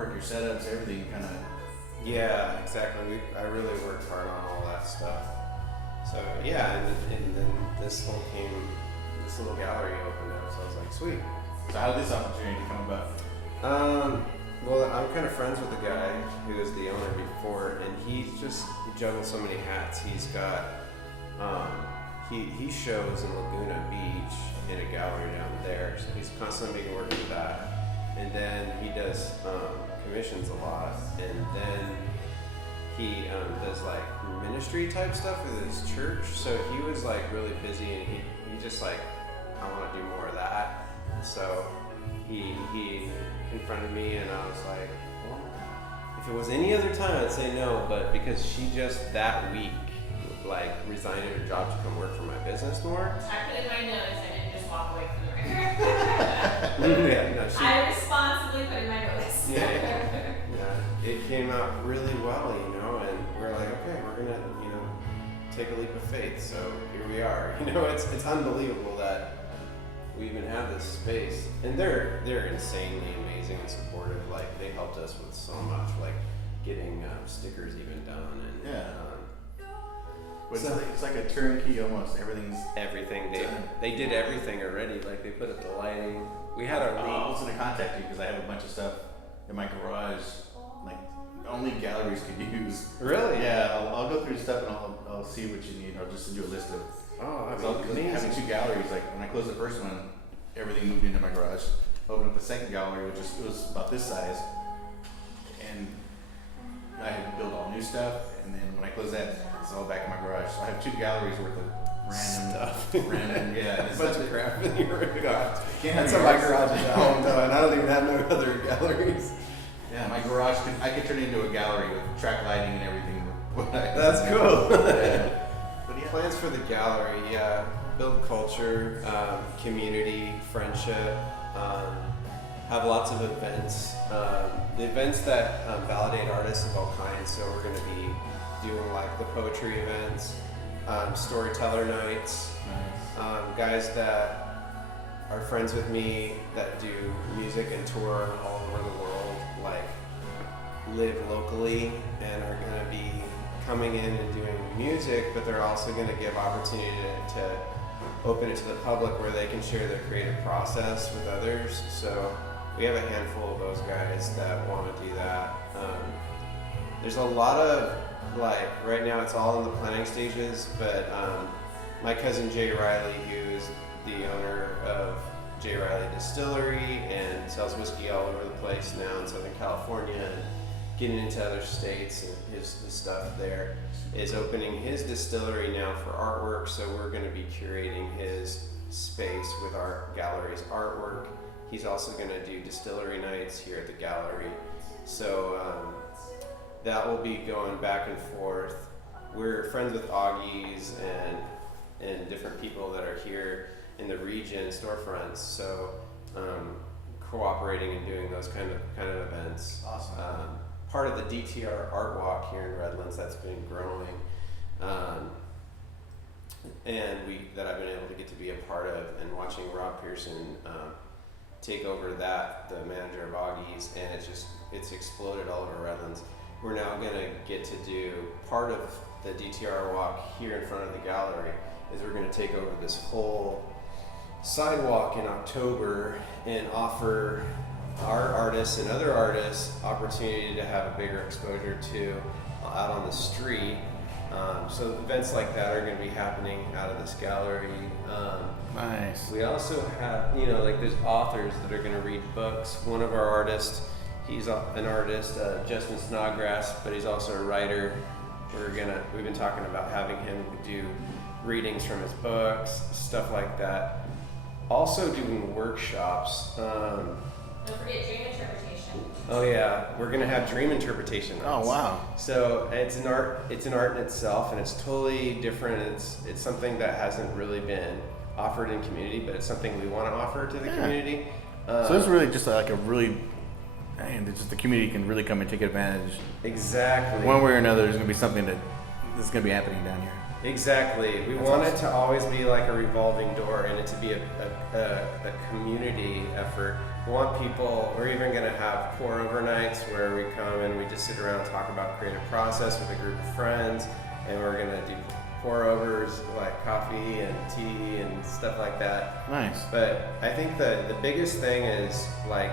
artwork, your setups, everything kind of. Yeah, exactly. I really worked hard on all that stuff. So yeah, and then this little gallery opened up. So I was like, sweet. So how did this opportunity come about? Well, I'm kind of friends with the guy who was the owner before, and he juggles so many hats. He's got, he shows in Laguna Beach in a gallery down there, so he's constantly making work with that. And then he does commissions a lot, and then he does like ministry type stuff with his church. So he was like really busy, and he just like, I want to do more of that. So he confronted me, and I was like, well, if it was any other time, I'd say no. But because she just that week like resigned her job to come work for my business more. I put in my notes. I didn't just walk away from the record. Yeah, no, I responsibly put in my notes. Yeah. It came out really well, and we're like, okay, we're gonna, take a leap of faith. So here we are. It's unbelievable that we even have this space, and they're insanely amazing and supportive. Like they helped us with so much, like getting stickers even done, and It's like a turnkey almost. Everything. They did everything already. Like they put up the lighting. We had our I was going to contact you because I have a bunch of stuff in my garage, like only galleries could use. Really? Yeah, I'll go through stuff and I'll see what you need. I'll just send you a list of. Having two galleries, like when I closed the first one, everything moved into my garage. Opened up the second gallery, it was about this size, and I had to build all new stuff. And then when I closed that, it's all back in my garage. So I have two galleries worth of random stuff. Yeah, a bunch of crap in your garage. That's how my garage is at home, though, and I don't even have no other galleries. Yeah, my garage I could turn it into a gallery with track lighting and everything. That's cool. Yeah. But yeah. Plans for the gallery, yeah. Build culture, community, friendship, have lots of events. The events that validate artists of all kinds, so we're going to be doing like the poetry events, storyteller nights, guys that are friends with me that do music and tour all over the world, like live locally and are going to be coming in and doing music, but they're also going to give opportunity to open it to the public where they can share their creative process with others. So we have a handful of those guys that want to do that. There's a lot of, like, right now it's all in the planning stages, but my cousin Jay Riley, who's the owner of Jay Riley Distillery and sells whiskey all over the place now in Southern California and getting into other states, and his stuff there, is opening his distillery now for artwork. So we're going to be curating his space with our gallery's artwork. He's also going to do distillery nights here at the gallery. So that will be going back and forth. We're friends with Augie's and different people that are here in the region, storefronts. So cooperating and doing those kind of events. Awesome. Part of the DTR Art Walk here in Redlands that's been growing, and that I've been able to get to be a part of, and watching Rob Pearson take over that, the manager of Augie's, and it's exploded all over Redlands. We're now going to get to do part of the DTR Walk here in front of the gallery. Is we're going to take over this whole sidewalk in October and offer our artists and other artists opportunity to have a bigger exposure to out on the street. So events like that are going to be happening out of this gallery. Nice. We also have, like there's authors that are going to read books. One of our artists, he's an artist, Justin Snodgrass, but he's also a writer. We've been talking about having him do readings from his books, stuff like that. Also doing workshops. Don't forget dream interpretation. Oh yeah, we're gonna have dream interpretation nights. Oh wow! So it's an art in itself, and it's totally different. It's something that hasn't really been offered in community, but it's something we want to offer to the community. So it's really just like the community can really come and take advantage. Exactly. One way or another, there's gonna be something that's gonna be happening down here. Exactly. We want it to always be like a revolving door, and it to be a community effort. want people, we're even going to have pour over nights where we come and we just sit around and talk about creative process with a group of friends, and we're going to do pour overs like coffee and tea and stuff like that. Nice. But I think the biggest thing is like,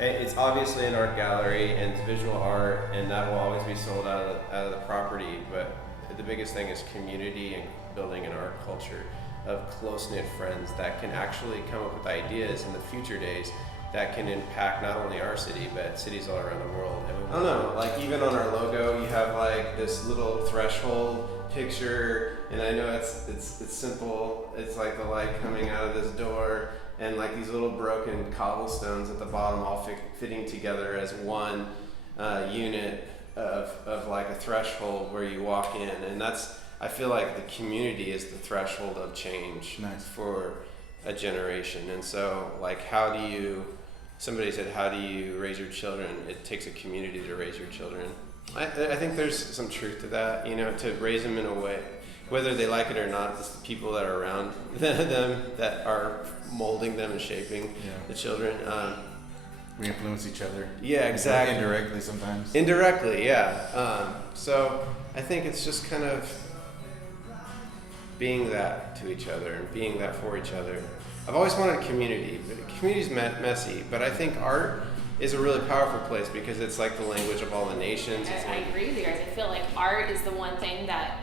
it's obviously an art gallery and it's visual art, and that will always be sold out of the property, but the biggest thing is community and building an art culture of close-knit friends that can actually come up with ideas in the future days that can impact not only our city but cities all around the world. And I don't know, like even on our logo you have like this little threshold picture, and I know it's simple, it's like the light coming out of this door and like these little broken cobblestones at the bottom all fitting together as one unit of like a threshold where you walk in, and that's, I feel like the community is the threshold of change. Nice. For a generation. And so like somebody said, how do you raise your children? It takes a community to raise your children. I think there's some truth to that, you know, to raise them in a way, whether they like it or not, it's the people that are around them that are molding them and shaping the children. We influence each other. Yeah, exactly. Indirectly sometimes. Indirectly, yeah. So I think it's just kind of being that to each other and being that for each other. I've always wanted a community, but community's messy. But I think art is a really powerful place because it's like the language of all the nations. I agree with you guys. I feel like art is the one thing that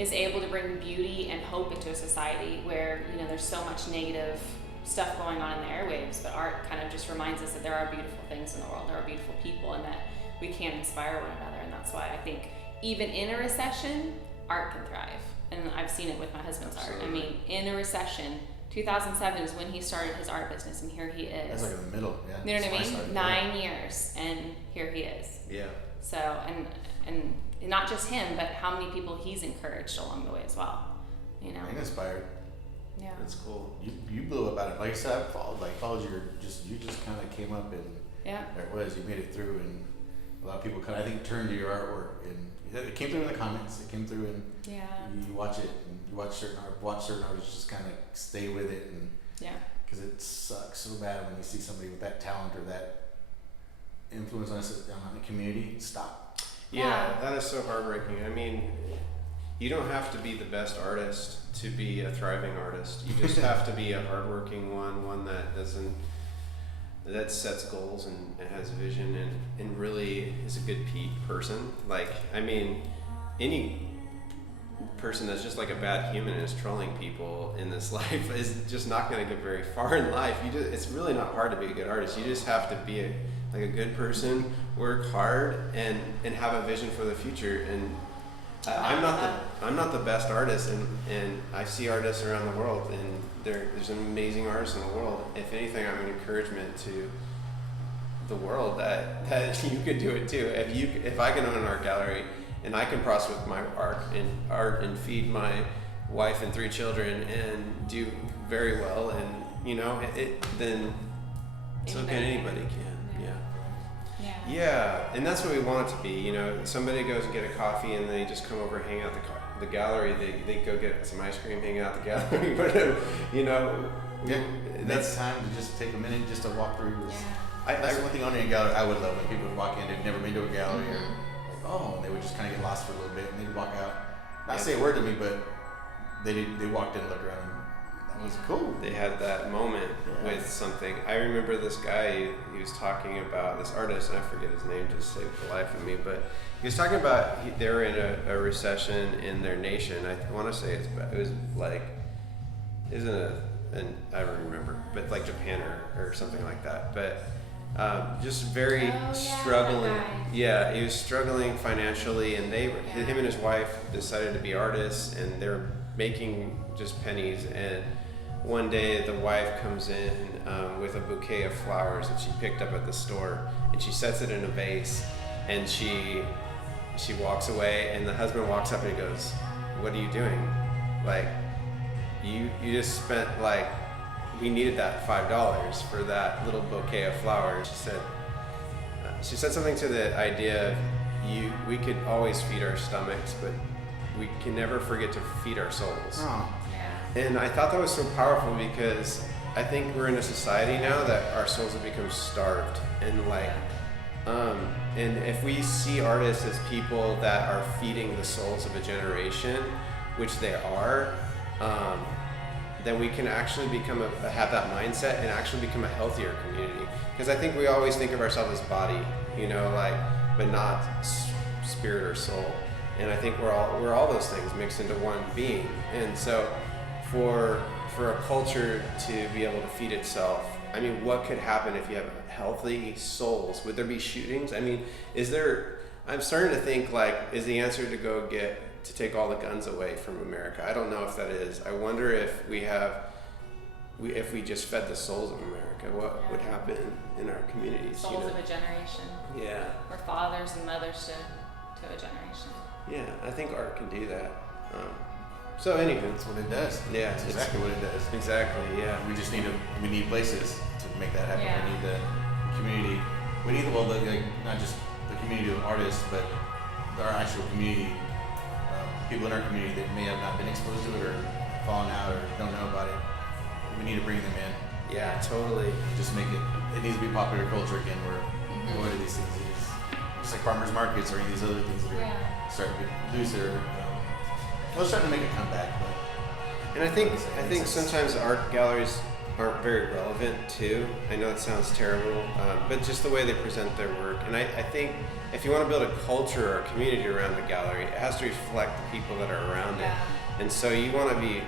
is able to bring beauty and hope into a society where, you know, there's so much negative stuff going on in the airwaves, but art kind of just reminds us that there are beautiful things in the world, there are beautiful people, and that we can inspire one another. And that's why I think even in a recession, art can thrive. And I've seen it with my husband's art. I mean, in a recession, 2007 is when he started his art business, and here he is. That's like in the middle, yeah. You know what I mean? Started, 9 years, and here he is. Yeah. So, and not just him, but how many people he's encouraged along the way as well. You know. I'm inspired. Yeah. That's cool. You blew up at it. Like I said, I followed you just kind of came up and Yeah. there it was. You made it through, and a lot of people kind of, I think, turned to your artwork, and it came through in the comments. It came through, and Yeah. you watch it, and you watch certain artists just kind of stay with it, and Yeah. because it sucks so bad when you see somebody with that talent or that influence on us on the community stop. Yeah, that is so heartbreaking. I mean, you don't have to be the best artist to be a thriving artist. You just have to be a hardworking one that sets goals and has vision and really is a good person. Like, I mean, any person that's just like a bad human and is trolling people in this life is just not going to get very far in life. It's really not hard to be a good artist. You just have to be a good person, work hard, and have a vision for the future. And I'm not the best artist, and I see artists around the world, and there's amazing artists in the world. If anything, I'm an encouragement to the world that you could do it too. If I can own an art gallery and I can prosper with my art and feed my wife and 3 children and do very well, and you know, then so can anybody can. Yeah, and that's what we want it to be. You know, somebody goes and get a coffee and they just come over, hang out the gallery. They go get some ice cream, hang out the gallery, whatever. You know, That's time to just take a minute just to walk through. Yeah. That's the one thing on a gallery I would love, when people would walk in, they've never been to a gallery, or like, and they would just kind of get lost for a little bit, and they'd walk out, not say a word to me, but they walked in and looked around. That was cool. They had that moment with something. I remember this guy, he was talking about this artist, and I forget his name, just saved the life of me, but he was talking about they were in a recession in their nation. I want to say it was like, I don't remember, but like Japan or something like that. But just very struggling. Yeah, he was struggling financially, and him and his wife decided to be artists, and they're making just pennies. And one day the wife comes in with a bouquet of flowers that she picked up at the store, and she sets it in a vase, and she walks away, and the husband walks up and he goes, "What are you doing? Like, you just spent, like, we needed that $5 for that little bouquet of flowers." She said something to the idea of, we could always feed our stomachs, but we can never forget to feed our souls. Oh. And I thought that was so powerful, because I think we're in a society now that our souls have become starved, and like, and if we see artists as people that are feeding the souls of a generation, which they are, then we can actually have that mindset and actually become a healthier community. Because I think we always think of ourselves as body, like, but not spirit or soul. And I think we're all those things mixed into one being. And so, for a culture to be able to feed itself, I mean, what could happen if you have healthy souls? Would there be shootings? I mean, I'm starting to think, like, is the answer to take all the guns away from America? I don't know if that is. I wonder if if we just fed the souls of America, what would happen in our communities? Souls of a generation. Yeah. Or fathers and mothers to a generation. Yeah, I think art can do that. So anywho, That's what it does. Yeah, That's exactly what it does. Exactly. Yeah. We need places to make that happen. Yeah. We need the community. We need not just the community of artists, but our actual community. People in our community that may have not been exposed to it or fallen out or don't know about it. We need to bring them in. Yeah, totally. Just make it needs to be popular culture again where going to these things is just like farmers markets or any of these other things that are starting to lose their well, starting to make a comeback, but and I think sometimes art galleries aren't very relevant too. I know it sounds terrible, but just the way they present their work. And I think if you want to build a culture or a community around the gallery, it has to reflect the people that are around it. And so you want to be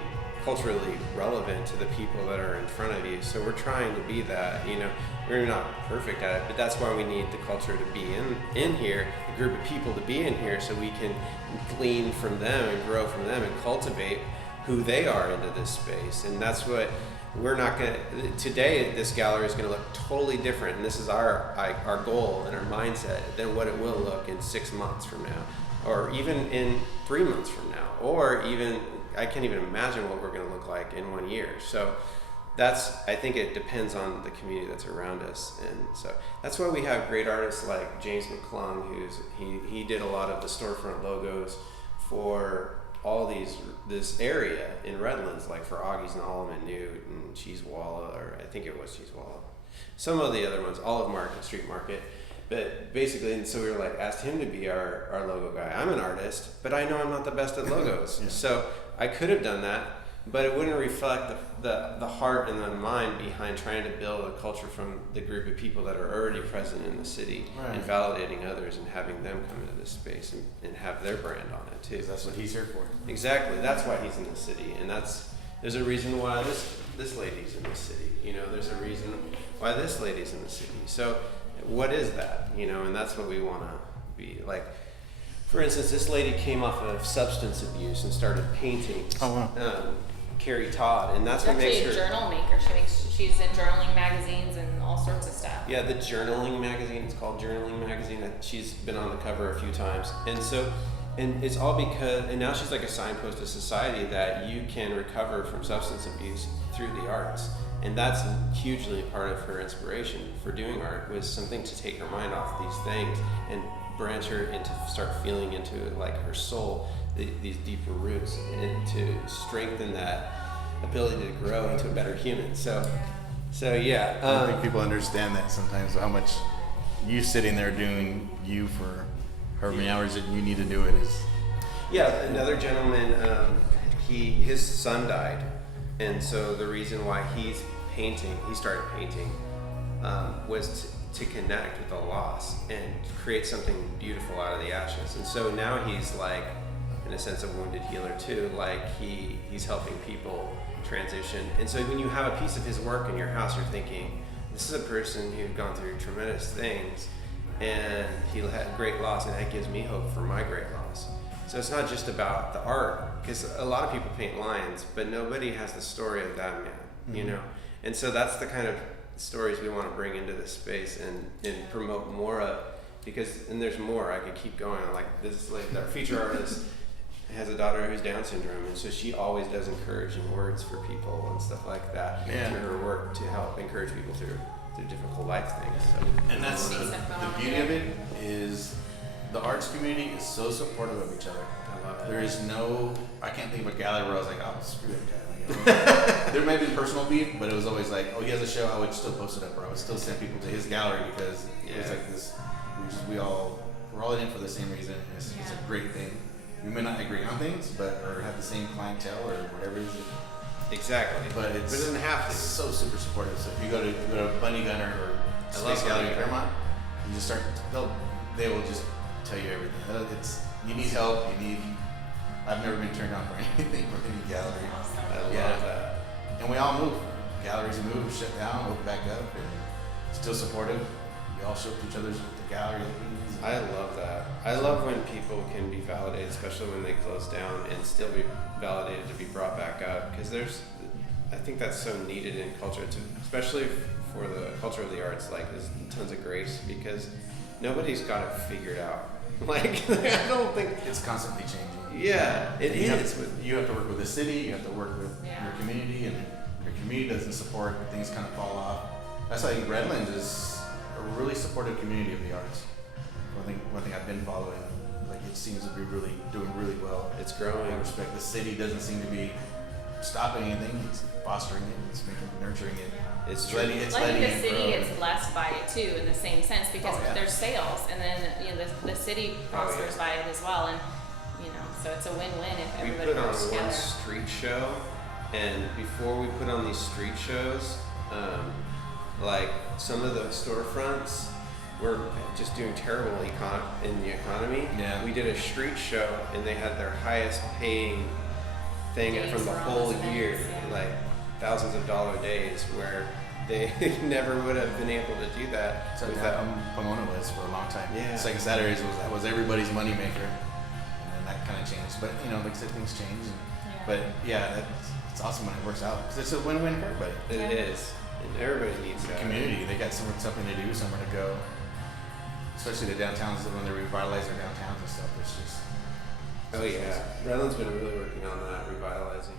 culturally relevant to the people that are in front of you. So we're trying to be that. We're not perfect at it, but that's why we need the culture to be in here, a group of people to be in here, so we can glean from them and grow from them and cultivate who they are into this space. And that's what we're not going to, today this gallery is going to look totally different, and this is our goal and our mindset, than what it will look in 6 months from now, or even in 3 months from now, or even, I can't even imagine what we're going to look like in 1 year. So I think it depends on the community that's around us. And so that's why we have great artists like James McClung, he did a lot of the storefront logos for all this area in Redlands, like for Augie's and Allum and Newt and Cheesewalla, or I think it was Cheesewalla. Some of the other ones, Olive Market, Street Market. But basically, and so we were like, asked him to be our logo guy. I'm an artist, but I know I'm not the best at logos. So I could have done that, but it wouldn't reflect the heart and the mind behind trying to build a culture from the group of people that are already present in the city, and validating others and having them come into this space and have their brand on it too. that's what he's here for. Exactly. That's why he's in the city, and there's a reason why this lady's in the city. There's a reason why this lady's in the city. So what is that? And that's what we want to be like. For instance, this lady came off of substance abuse and started painting. Oh wow. Carrie Todd, and that's She's what makes her actually a journal maker. She's in journaling magazines and all sorts of stuff. Yeah, the journaling magazine. It's called Journaling Magazine. She's been on the cover a few times, and it's all because. And now she's like a signpost to society that you can recover from substance abuse through the arts, and that's hugely part of her inspiration for doing art, was something to take her mind off these things and branch her into start feeling into like her soul, these deeper roots, and to strengthen that ability to grow into a better human. So yeah. I don't think people understand that sometimes, how much you sitting there doing you for however many hours that you need to do it is. Yeah, another gentleman, his son died, and so the reason why he started painting, was to connect with the loss and create something beautiful out of the ashes. And so now he's like, in a sense, a wounded healer too. Like he's helping people transition. And so when you have a piece of his work in your house, you're thinking, this is a person who's gone through tremendous things, and he had great loss, and that gives me hope for my great loss. So it's not just about the art, because a lot of people paint lions, but nobody has the story of that man, And so that's the kind of stories we want to bring into this space and promote more of, and there's more. I could keep going. Like this, like our feature artist has a daughter who's Down syndrome, and so she always does encouraging words for people and stuff like that through her work to help encourage people through difficult life things. So. And that's the beauty of it is the arts community is so supportive of each other. I love it. There is I can't think of a gallery where I was like, oh, screw that guy. Like, There may be personal beef, but it was always like, oh, he has a show. I would still post it up, or I would still send people to his gallery because it was like this. We're all in it for the same reason. It's a great thing. We may not agree on things, or have the same clientele or whatever it is. Exactly. But it doesn't have to. It's so super supportive. So if you go to Bunny Gunner or Space Gallery in Claremont, you just they will just tell you everything. You need help. I've never been turned down for anything from any gallery. I love that. And we all move. Galleries move, shut down, open back up, and still supportive. We all show up to each other's at the gallery. I love that. I love when people can be validated, especially when they close down, and still be validated to be brought back up. Because I think that's so needed in culture, especially for the culture of the arts. Like, there's tons of grace because nobody's got it figured out. Like, I don't think it's constantly changing. Yeah, you have to work with the city. You have to work with your community, and if your community doesn't support, things kind of fall off. That's why Redlands is a really supportive community of the arts. One thing I've been following, like it seems to be doing really well. It's growing. I respect the city doesn't seem to be stopping anything. It's fostering it. It's nurturing it. It's letting the it city grow. gets blessed by it too, in the same sense, because there's sales, and then the city prospers by it as well, and so it's a win-win if everybody works together. We put on one street show, and before we put on these street shows, like some of the storefronts were just doing terrible in the economy. Yeah. We did a street show, and they had their highest paying thing from the whole year, like thousands of dollar days, where they never would have been able to do that. So Pomona was for a long time. Yeah. Second Saturdays was everybody's moneymaker, and then that kind of changed. But like I said, things change. But it's awesome when it works out because it's a win-win for everybody. It is, and everybody needs that. Community, they got something to do, somewhere to go. Especially the downtowns when they revitalize their downtowns and stuff. It's just Redlands been really working on that, revitalizing.